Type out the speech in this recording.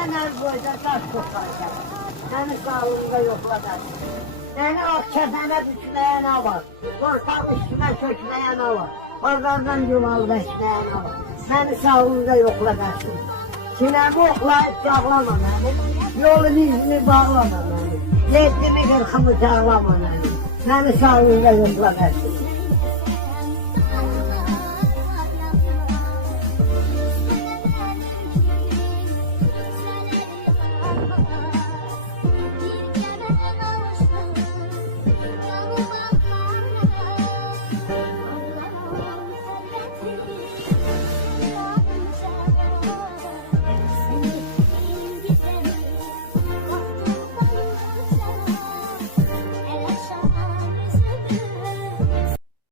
Senden her boyda taş koparken. Seni sağlığında yokladarsın. Seni o kefene düşmeye ne var? Korkak üstüne çökmeye ne var? Pazardan yuvallaşmaya ne var? Seni sağlığında yokladarsın. Sinemi oklayıp çağlama beni. Yolun izini bağlama beni. Yeddimi kırkımı çağlama beni. Seni sağlığında yokladarsın. Bir kere kavuştum, yoluma